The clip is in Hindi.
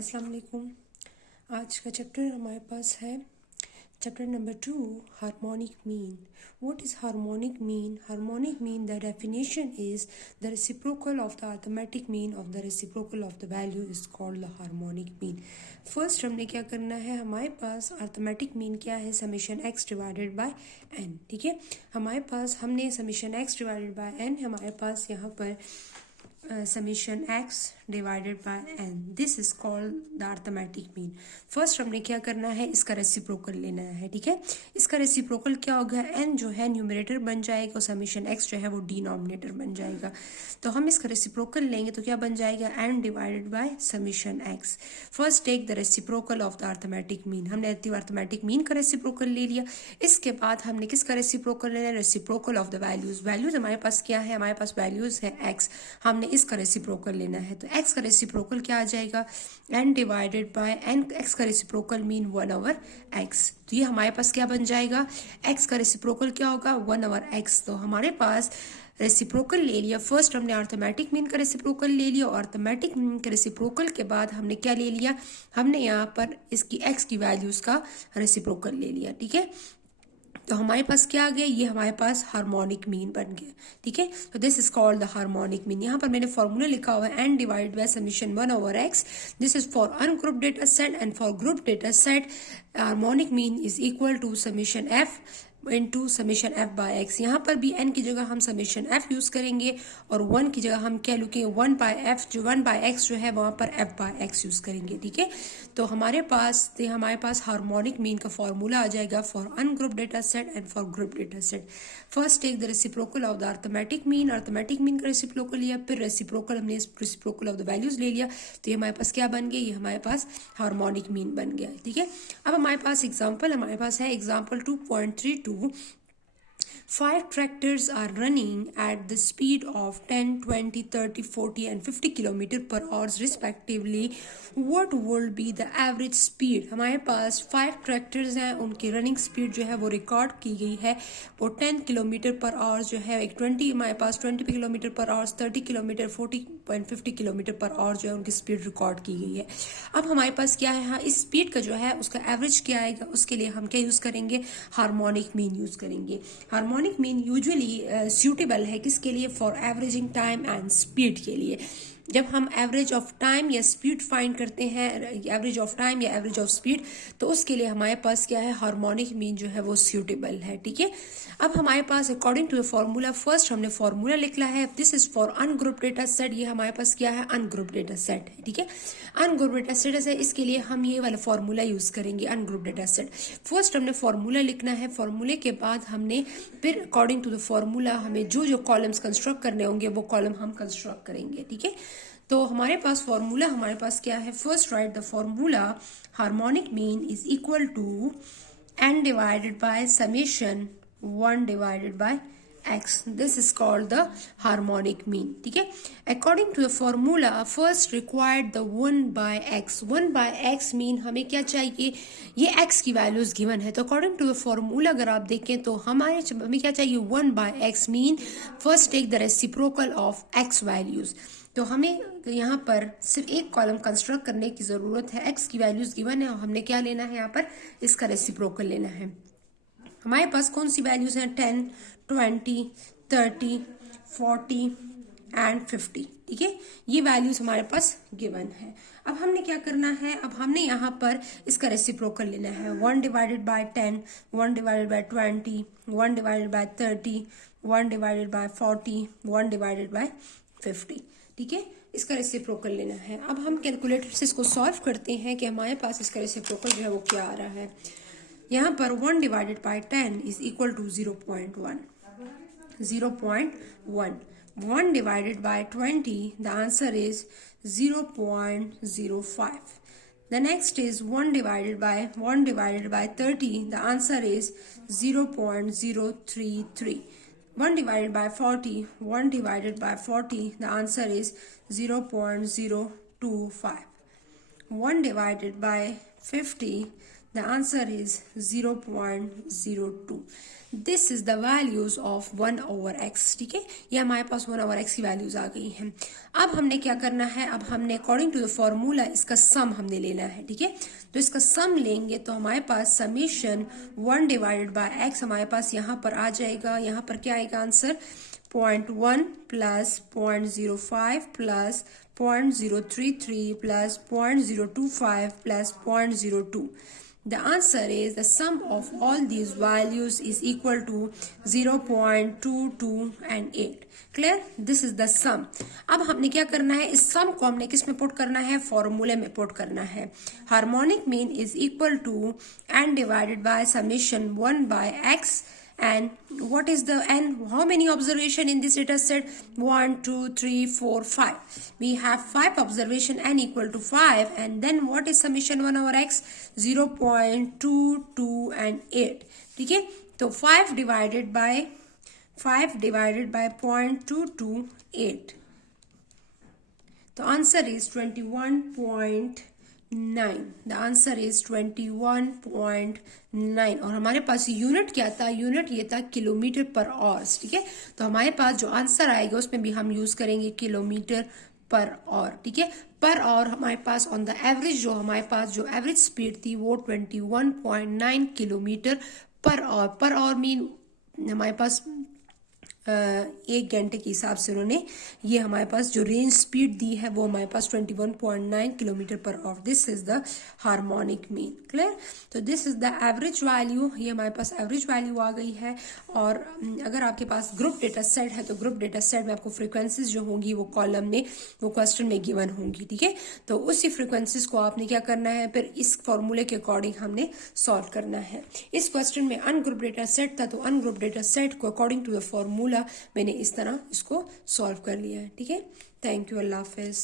अस्सलाम वालेकुम। आज का चैप्टर हमारे पास है chapter number 2, harmonic mean. What is harmonic mean? Harmonic mean, the definition is the reciprocal of the arithmetic mean of the reciprocal of the value is called the harmonic mean. First हमने क्या करना है, हमारे पास अर्थमेटिक मीन क्या है, summation x divided by n. ठीक है, हमारे पास हमने summation x divided by n, हमारे पास यहाँ पर summation x divided by n, this is called the arithmetic mean. First हमने क्या करना है, इसका रेसिप्रोकल लेना है। ठीक है, इसका रेसिप्रोकल क्या होगा, एन जो है न्यूमरेटर बन जाएगा और समेशन एक्स जो है वो डिनोमिनेटर बन जाएगा। तो हम इसका रेसिप्रोकल लेंगे तो क्या बन जाएगा, n divided by summation x. First take the reciprocal of the arithmetic mean. हमने अर्थमेटिक मीन का रेसिप्रोकल ले लिया। इसके बाद हमने किसका रेसिप्रोकल लेना है, reciprocal of the values. Values हमारे पास क्या है, हमारे पास वैल्यूज है एक्स, हमने इसका रेसिप्रोकल लेना है। तो x का रेसिप्रोकल क्या आ जाएगा, n divided bye n। x का रेसिप्रोकल मीन 1/x। तो ये हमारे पास क्या बन जाएगा, x का रेसिप्रोकल क्या होगा, 1/x। तो हमारे पास रेसिप्रोकल ले लिया। फर्स्ट हमने अर्थमेटिक मीन का रेसिप्रोकल ले लिया और अर्थमेटिक मीन के रेसिप्रोकल के बाद हमने क्या ले लिया, हमने यहाँ पर इसकी x की वैल्यूज का रेसिप्रोकल ले लिया। ठीक है, तो हमारे पास क्या आ गया, ये हमारे पास हार्मोनिक मीन बन गया। ठीक है, तो this is called the harmonic mean. यहाँ पर मैंने फॉर्मूला लिखा हुआ है, n divide by summation 1/x। This is for ungroup data set and for group data set harmonic mean is equal to summation f into summation f by x. यहाँ पर भी एन की जगह हम समेशन एफ यूज करेंगे और 1 की जगह हम क्या लिखेंगे, 1/f, जो 1/x जो है वहाँ पर f बाय एक्स यूज करेंगे। ठीक है, तो हमारे पास हार्मोनिक मीन का फॉर्मूला आ जाएगा for ungroup data set and for group data set. First take the reciprocal of the arithmetic mean. Arithmetic mean का रेसिप्रोकल लिया, फिर रेसिप्रोकल हमने रेसिप्रोकल ऑफ द वैल्यूज ले लिया। तो ये हमारे पास क्या बन गया, ये हमारे पास हार्मोनिक मीन बन गया। ठीक है, अब हमारे पास एग्जाम्पल हमारे पास है example 2.32। 5 tractors are running at the speed of 10, 20, 30, 40 and 50 km per hour respectively. What would be the average speed? हमारे पास 5 tractors हैं, उनकी रनिंग स्पीड जो है वो रिकॉर्ड की गई है, वो 10 किलोमीटर पर आवर जो है, एक 20 हमारे पास 20 kilometre per our, 30 kilometre, 40.50 kilometre per our जो है उनकी स्पीड रिकॉर्ड की गई है। अब हमारे पास क्या है, हाँ इस स्पीड का जो है उसका एवरेज क्या आएगा, उसके लिए हम क्या यूज़ करेंगे, हार्मोनिक मीन यूज़ करेंगे। हार्मोनिक मीन यूजुअली सूटेबल है किसके लिए, for averaging time and speed के लिए। जब हम एवरेज ऑफ टाइम या स्पीड फाइंड करते हैं, एवरेज ऑफ टाइम या एवरेज ऑफ स्पीड, तो उसके लिए हमारे पास क्या है, हार्मोनिक मीन जो है वो सूटेबल है। ठीक है, अब हमारे पास according to the formula, first हमने फॉर्मूला लिखना है, this is for ungroup data set. ये हमारे पास क्या है, अनग्रुप डेटा सेट है। ठीक है, अनग्रुप डेटा सेट है, इसके लिए हम ये वाला फॉर्मूला यूज करेंगे, अनग्रुप डेटा सेट। फर्स्ट हमने फॉर्मूला लिखना है, फॉर्मूले के बाद हमने फिर अकॉर्डिंग टू द फॉर्मूला हमें जो जो कॉलम्स कंस्ट्रक्ट करने होंगे वो कॉलम हम कंस्ट्रक्ट करेंगे। ठीक है, तो हमारे पास फॉर्मूला हमारे पास क्या है, first write the formula, harmonic mean is equal to n divided by summation 1 divided by x. This is called the harmonic mean. ठीक है, according to the formula first required the 1/x. 1/x mean हमें क्या चाहिए, ये x की वैल्यूज गिवन है, तो according to the formula अगर आप देखें तो हमें क्या चाहिए, 1/x mean first take the reciprocal of x values. तो हमें यहाँ पर सिर्फ एक कॉलम कंस्ट्रक्ट करने की ज़रूरत है, x की वैल्यूज गिवन है और हमने क्या लेना है, यहाँ पर इसका रेसिप्रोकल लेना है। हमारे पास कौन सी वैल्यूज हैं, 10, 20, 30, 40 एंड 50। ठीक है, ये वैल्यूज हमारे पास गिवन है। अब हमने क्या करना है, अब हमने यहाँ पर इसका रेसिप्रोकल लेना है, 1 divided by 10, 1 divided by 20, 1 divided bye 30, 1 divided bye 40, 1 divided bye 50। ठीक है, इसका रेसिप्रोकल लेना है। अब हम कैलकुलेटर से इसको सॉल्व करते हैं कि हमारे पास इसका रेसिप्रोकल जो है वो क्या आ रहा है। यहाँ पर 1 divided by 10 is equal to 0.1, 0.1। 1 divided by 20, the answer is 0.05। The next is 1 divided by 30, the answer is 0.033। 1 divided by 40, 1 divided by 40, the answer is 0.025। 1 divided by 50, The answer is 0.02. This is the values of 1/x. ठीक है, ये हमारे पास 1/x की वैल्यूज आ गई हैं. अब हमने क्या करना है, अब हमने अकॉर्डिंग टू द फॉर्मूला इसका सम हमने लेना है. ठीक है, तो इसका सम लेंगे तो हमारे पास समेशन 1 डिवाइडेड बाय x हमारे पास यहाँ पर आ जाएगा. यहाँ पर क्या आएगा answer, 0.1 plus 0.05 plus 0.033 plus 0.025 plus 0.02. The answer is the sum of all these values is equal to 0.22 and 8. Clear? This is the sum. अब हमने क्या करना है, इस sum को हमने किस में पुट करना है, फॉर्मूले में पुट करना है. Harmonic mean is equal to n divided by summation 1 by x. And what is the n? How many observation in this data set? 1, 2, 3, 4, 5. We have 5 observation, n equal to 5. And then what is summation 1/x? 0.22 and 8. ठीक है, तो 5 divided by 0.228. The answer is 21.9. The answer is 21.9. और हमारे पास यूनिट क्या था, यूनिट ये था किलोमीटर पर आवर्स. ठीक है, तो हमारे पास जो आंसर आएगा उसमें भी हम यूज करेंगे किलोमीटर पर आवर. ठीक है, पर आवर हमारे पास ऑन द एवरेज जो हमारे पास जो एवरेज स्पीड थी वो 21.9 kilometre per our. Per hour mean हमारे पास 1 घंटे के हिसाब से उन्होंने ये हमारे पास जो रेंज स्पीड दी है वो हमारे पास 21.9 kilometre per hour. This is the harmonic mean. Clear? तो this is the average value. ये हमारे पास एवरेज वैल्यू आ गई है. और अगर आपके पास ग्रुप डेटा सेट है तो ग्रुप डेटा सेट में आपको फ्रीक्वेंसीज जो होंगी वो कॉलम में, वो क्वेश्चन में गिवन होंगी. ठीक है, तो उसी फ्रीक्वेंसीज को आपने क्या करना है, फिर इस फॉर्मूले के अकॉर्डिंग हमने सॉल्व करना है. इस क्वेश्चन में अनग्रुप डेटा सेट था तो अनग्रुप डेटा सेट को अकॉर्डिंग टू द फॉर्मूला मैंने इस तरह इसको सॉल्व कर लिया है. ठीक है, थैंक यू, अल्लाह हाफिज.